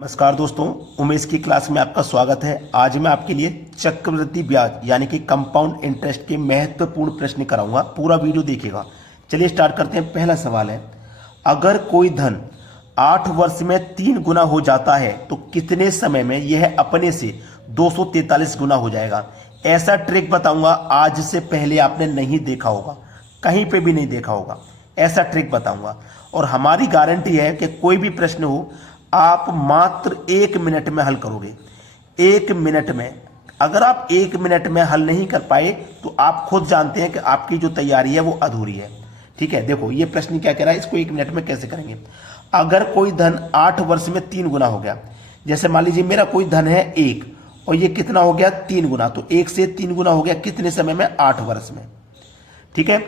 नमस्कार दोस्तों, उमेश की क्लास में आपका स्वागत है। आज मैं आपके लिए चक्रवृद्धि ब्याज यानी कि कंपाउंड इंटरेस्ट के महत्वपूर्ण प्रश्न कराऊंगा। पूरा वीडियो देखिएगा। चलिए स्टार्ट करते हैं। पहला सवाल है, अगर कोई धन 8 वर्ष में 3 गुना हो जाता है तो कितने समय में यह अपने से 243 गुना हो जाएगा? ऐसा ट्रिक बताऊंगा, आज से पहले आपने नहीं देखा होगा, कहीं पे भी नहीं देखा होगा। ऐसा ट्रिक बताऊंगा और हमारी गारंटी है कि कोई भी प्रश्न हो आप मात्र 1 मिनट में हल करोगे। 1 मिनट में, अगर आप 1 मिनट में हल नहीं कर पाए तो आप खुद जानते हैं कि आपकी जो तैयारी है वो अधूरी है। ठीक है, देखो ये प्रश्न क्या कह रहा है, इसको 1 मिनट में कैसे करेंगे। अगर कोई धन 8 वर्ष में 3 गुना हो गया, जैसे मान लीजिए मेरा कोई धन है 1 और ये कितना हो गया 3 गुना, तो 1 से 3 गुना हो गया कितने समय में? 8 वर्ष में। ठीक है,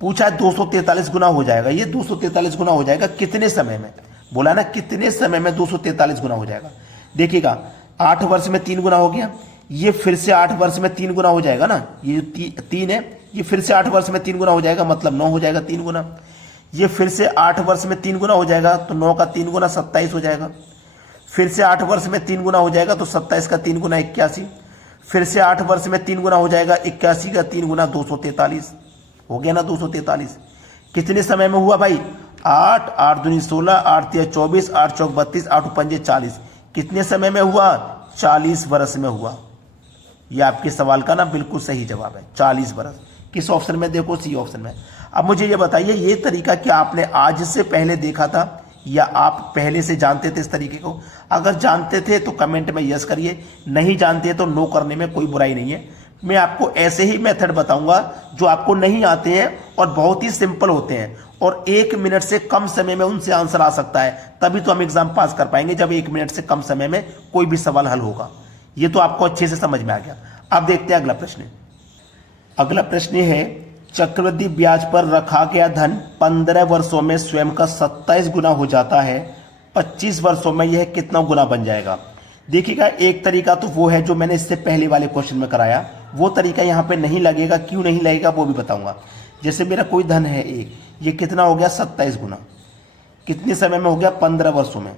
पूछा 243 गुना हो जाएगा। ये 243 गुना हो जाएगा कितने समय में? बोला ना कितने समय में 243 गुना हो जाएगा। देखिएगा 8 वर्ष में 3 गुना हो गया, ये फिर से 8 वर्ष में 3 गुना हो जाएगा ना। ये जो 3 है ये फिर से 8 वर्ष में 3 गुना हो जाएगा, मतलब 9 हो जाएगा 3 गुना। ये फिर से 8 वर्ष में 3 गुना हो जाएगा तो 9 का 3 गुना 27 हो जाएगा। फिर से 8 वर्ष में 3 गुना हो जाएगा तो 27 का 3 गुना 81। फिर से 8 वर्ष में 3 गुना हो जाएगा, 81 का 3 गुना 243 हो गया ना। 243 कितने समय में हुआ भाई? 8, 8 दूनी 16, 8 तिया 24, 8 चौक 32, 8 पंजे 40। कितने समय में हुआ? 40 वर्ष में हुआ। यह आपके सवाल का ना बिल्कुल सही जवाब है, 40 वर्ष। किस ऑप्शन में? देखो सी ऑप्शन में। अब मुझे ये बताइए, ये तरीका क्या आपने आज से पहले देखा था या आप पहले से जानते थे इस तरीके को? अगर जानते थे तो कमेंट में यस करिए, नहीं जानते तो नो करने में कोई बुराई नहीं है। मैं आपको ऐसे ही मेथड बताऊंगा जो आपको नहीं आते हैं और बहुत ही सिंपल होते हैं और 1 मिनट से कम समय में उनसे आंसर आ सकता है। तभी तो हम एग्जाम पास कर पाएंगे जब 1 मिनट से कम समय में कोई भी सवाल हल होगा। ये तो आपको अच्छे से समझ में आ गया। अब देखते हैं अगला प्रश्न। अगला प्रश्न है, चक्रवृद्धि ब्याज पर रखा गया धन 15 वर्षों में स्वयं का 27 गुना हो जाता है, 25 वर्षों में यह कितना गुना बन जाएगा? देखिएगा, एक तरीका तो वो है जो मैंने इससे पहले वाले क्वेश्चन में कराया, वो तरीका यहाँ पे नहीं लगेगा। क्यों नहीं लगेगा वो भी बताऊंगा। जैसे मेरा कोई धन है 1, ये कितना हो गया? 27 गुना। कितने समय में हो गया? 15 वर्षों में।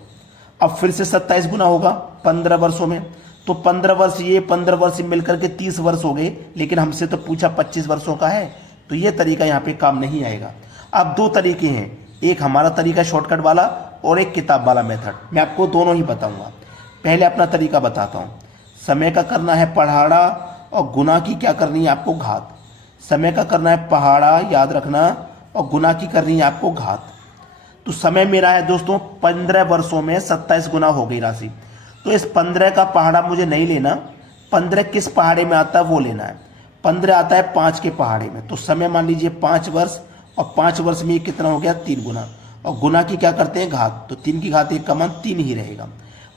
अब फिर से 27 गुना होगा 15 वर्षों में, तो 15 वर्ष ये 15 वर्ष मिलकर के 30 वर्ष हो गए, लेकिन हमसे तो पूछा 25 वर्षों का है, तो ये तरीका यहाँ पे काम नहीं आएगा। अब 2 तरीके हैं, एक हमारा तरीका शॉर्टकट वाला और एक किताब वाला मेथड। मैं आपको दोनों ही बताऊंगा। पहले अपना तरीका बताता हूँ। समय का करना है पहाड़ा और गुना की क्या करनी है आपको? घात। समय का करना है पहाड़ा, याद रखना, और गुना की करनी है आपको घात। तो समय मेरा है दोस्तों 15 वर्षों में 27 गुना हो गई राशि। तो इस 15 का पहाड़ा मुझे नहीं लेना, 15 किस पहाड़े में आता है वो लेना है। 15 आता है 5 के पहाड़े में। तो समय मान लीजिए 5 वर्ष, और 5 वर्ष में ये कितना हो गया? 3 गुना। और गुना की क्या करते हैं? घात। तो 3 की घात 1 का मान 3 ही रहेगा।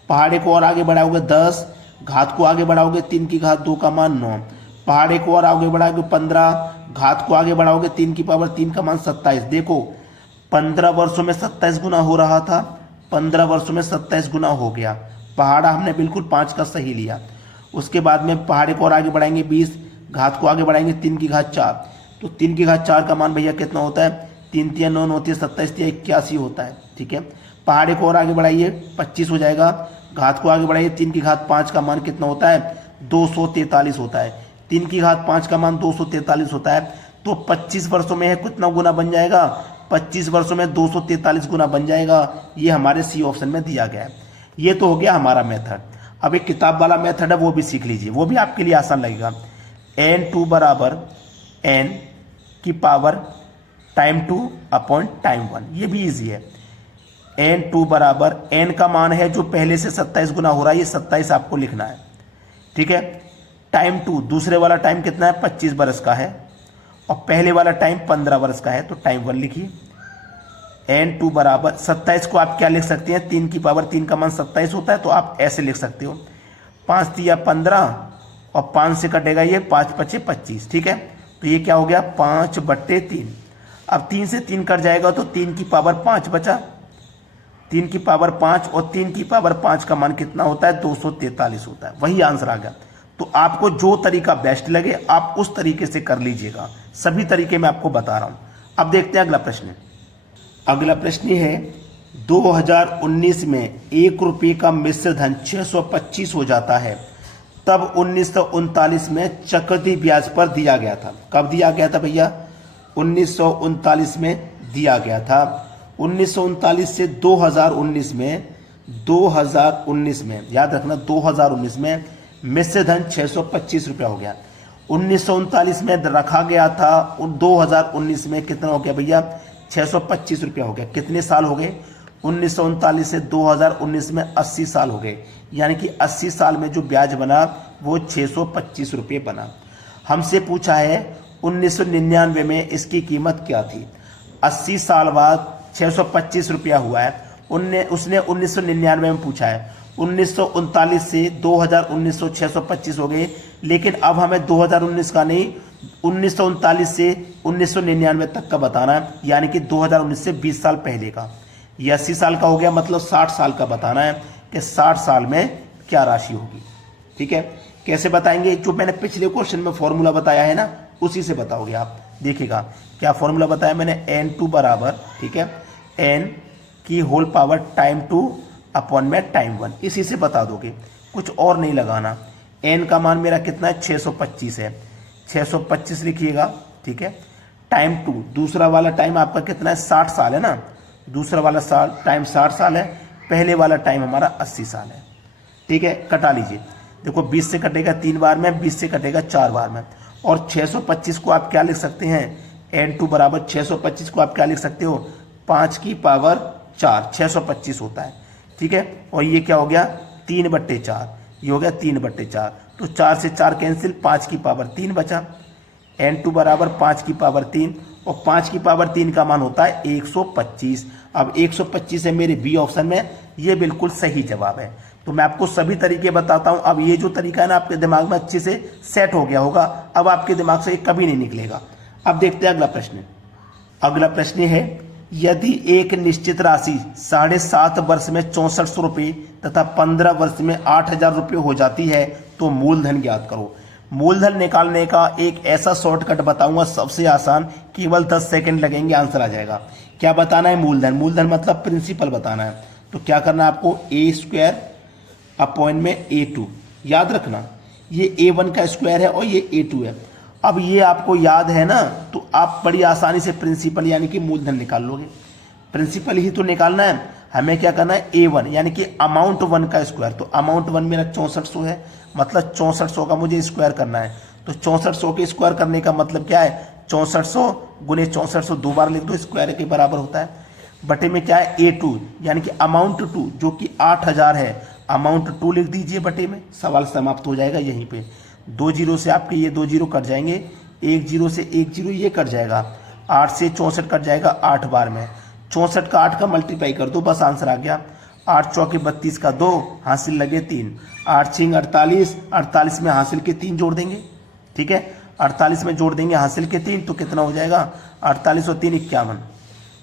पहाड़े को और आगे बढ़ाओगे 10, घात को आगे बढ़ाओगे 3 की घात 2 का मान 9, पहाड़े को और आगे बढ़ाओगे 15, घात को आगे बढ़ाओगे 3 की पावर 3 का मान 27। देखो 15 वर्षों में 27 गुना हो रहा था, 15 वर्षों में 27 गुना हो गया। पहाड़ा हमने बिल्कुल 5 का सही लिया। उसके बाद में पहाड़े को और आगे बढ़ाएंगे 20, घात को आगे बढ़ाएंगे 3 की घात 4, तो 3 की घात 4 का मान भैया कितना होता है? 3 तिया 9 होती है 27 तिया 81 होता है। ठीक है, पहाड़े को और आगे बढ़ाइए 25 हो जाएगा, घात को आगे बढ़ाइए 3 की घात 5 का मान कितना होता है? 243 होता है। 3 की घात 5 का मान 243 होता है। तो 25 वर्षों में है कितना गुना बन जाएगा? 25 वर्षों में 243 गुना बन जाएगा। ये हमारे सी ऑप्शन में दिया गया है। ये तो हो गया हमारा मेथड। अब एक किताब वाला मेथड है, वो भी सीख लीजिए, वो भी आपके लिए आसान लगेगा। n2 बराबर n की पावर टाइम 2 अपॉन टाइम 1, ये भी इजी है। n2 बराबर n का मान है जो पहले से 27 गुना हो रहा है, ये 27 आपको लिखना है। ठीक है, टाइम 2 दूसरे वाला टाइम कितना है? 25 वर्ष का है, और पहले वाला टाइम 15 वर्ष का है, तो टाइम 1 लिखिए। n2 बराबर 27 को आप क्या लिख सकते हैं? 3 की पावर 3 का मान 27 होता है, तो आप ऐसे लिख सकते हो 5 तिया 15 और 5 से कटेगा ये 5 पचे 25। ठीक है, तो ये क्या हो गया? 5/3। अब 3 से 3 कट जाएगा तो 3 की पावर 5 बचा, 3 की पावर 5 और 3 की पावर 5 का मान कितना होता है? 243 होता है। वही आंसर आ गया। तो आपको जो तरीका बेस्ट लगे आप उस तरीके से कर लीजिएगा। सभी तरीके मैं आपको बता रहा हूं। अब देखते हैं अगला प्रश्न। अगला प्रश्न है, 2019 में 1 रुपये का मिश्र धन 625 हो जाता है, तब 1939 में चक्रवृद्धि ब्याज पर दिया गया था। कब दिया गया था भैया? 1939 में दिया गया था। 1939 से 2019 में याद रखना, 2019 में मिश्र धन 625 रुपया हो गया। 1939 में रखा गया था, 2019 में कितना हो गया भैया? 625 रुपया हो गया। कितने साल हो गए? 1939 से 2019 में 80 साल हो गए, यानी कि 80 साल में जो ब्याज बना वो 625 रुपये बना। हमसे पूछा है 1999 में इसकी कीमत क्या थी। 80 साल बाद 625 रुपया हुआ है। उसने 1999 में पूछा है। 1939 से 2019 625 हो गए, लेकिन अब हमें 2019 का नहीं, 1939 से 1999 तक का बताना है, यानी कि 2019 से 20 साल पहले का। ये 80 साल का हो गया, मतलब 60 साल का बताना है कि 60 साल में क्या राशि होगी। ठीक है, कैसे बताएंगे? जो मैंने पिछले क्वेश्चन में फॉर्मूला बताया है ना, उसी से बताओगे आप। देखिएगा क्या फॉर्मूला बताया मैंने, n2 बराबर, ठीक है, n की होल पावर टाइम 2 अपॉन में टाइम 1, इसी से बता दोगे, कुछ और नहीं लगाना। n का मान मेरा कितना है? 625 है, 625 लिखिएगा, ठीक है। टाइम 2, दूसरा वाला टाइम आपका कितना है? 60 साल है ना, दूसरा वाला टाइम 60 साल है, पहले वाला टाइम हमारा 80 साल है। ठीक है, कटा लीजिए। देखो 20 से कटेगा 3 बार में, 20 से कटेगा 4 बार में, और 625 को आप क्या लिख सकते हैं? n2 बराबर 625 को आप क्या लिख सकते हो? 5 की पावर 4, 625 होता है। ठीक है, और ये क्या हो गया? 3/4, ये हो गया 3/4, तो 4 से 4 कैंसिल, 5 की पावर 3 बचा। n2 बराबर 5 की पावर 3, और 5 की पावर 3 का मान होता है 125। अब 125 है मेरे बी ऑप्शन में, ये बिल्कुल सही जवाब है। तो मैं आपको सभी तरीके बताता हूं। अब ये जो तरीका है ना, आपके दिमाग में अच्छे से सेट हो गया होगा, अब आपके दिमाग से ये कभी नहीं निकलेगा। अब देखते हैं अगला प्रश्न। अगला प्रश्न है, यदि एक निश्चित राशि 7.5 वर्ष में 6400 रुपये तथा 15 वर्ष में 8000 रुपये हो जाती है तो मूलधन ज्ञात करो। मूलधन निकालने का एक ऐसा शॉर्टकट बताऊंगा, सबसे आसान, केवल 10 सेकंड लगेंगे, आंसर आ जाएगा। क्या बताना है? मूलधन। मूलधन मतलब प्रिंसिपल बताना है। तो क्या करना है आपको? a² अपॉन में a2, याद रखना, ये a1 का स्क्वायर है और ये a2 है। अब ये आपको याद है ना, तो आप बड़ी आसानी से प्रिंसिपल यानी कि मूलधन निकाल लोगे। प्रिंसिपल ही तो निकालना है, हमें क्या करना है? a1 यानी कि अमाउंट 1 का स्क्वायर। तो अमाउंट 1 मेरा 6400 है, मतलब 6400 का मुझे स्क्वायर करना है। तो 6400 के स्क्वायर करने का मतलब क्या है? 6400 गुने 6400 दो बार लिख दो, स्क्वायर के बराबर होता है। बटे में क्या है? a2 यानी कि अमाउंट 2 जो कि 8000 है, अमाउंट 2 लिख दीजिए बटे में, सवाल समाप्त हो जाएगा यहीं पे। 2 जीरो से आपके ये 2 जीरो कट जाएंगे, 1 जीरो से 1 जीरो ये कट जाएगा, 8 से 64 कट जाएगा 8 बार में, 64 का 8 का मल्टीप्लाई कर दो, बस आंसर आ गया। 8 चौके 32 का 2, हासिल लगे 3, 8 6 48, 48 में हासिल के 3 जोड़ देंगे। ठीक है, 48 में जोड़ देंगे हासिल के 3, तो कितना हो जाएगा? 48 और 3 51।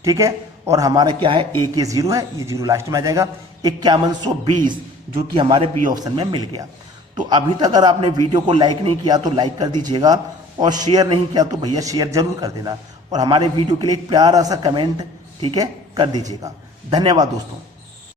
ठीक है, और हमारा क्या है? एक ये 0 है, ये 0 लास्ट में आ जाएगा। 5120 जो कि हमारे बी ऑप्शन में मिल गया। तो अभी तक अगर आपने वीडियो को लाइक नहीं किया तो लाइक कर दीजिएगा, और शेयर नहीं किया तो भैया शेयर जरूर कर देना, और हमारे वीडियो के लिए एक प्यारा सा कमेंट, ठीक है, कर दीजिएगा। धन्यवाद दोस्तों।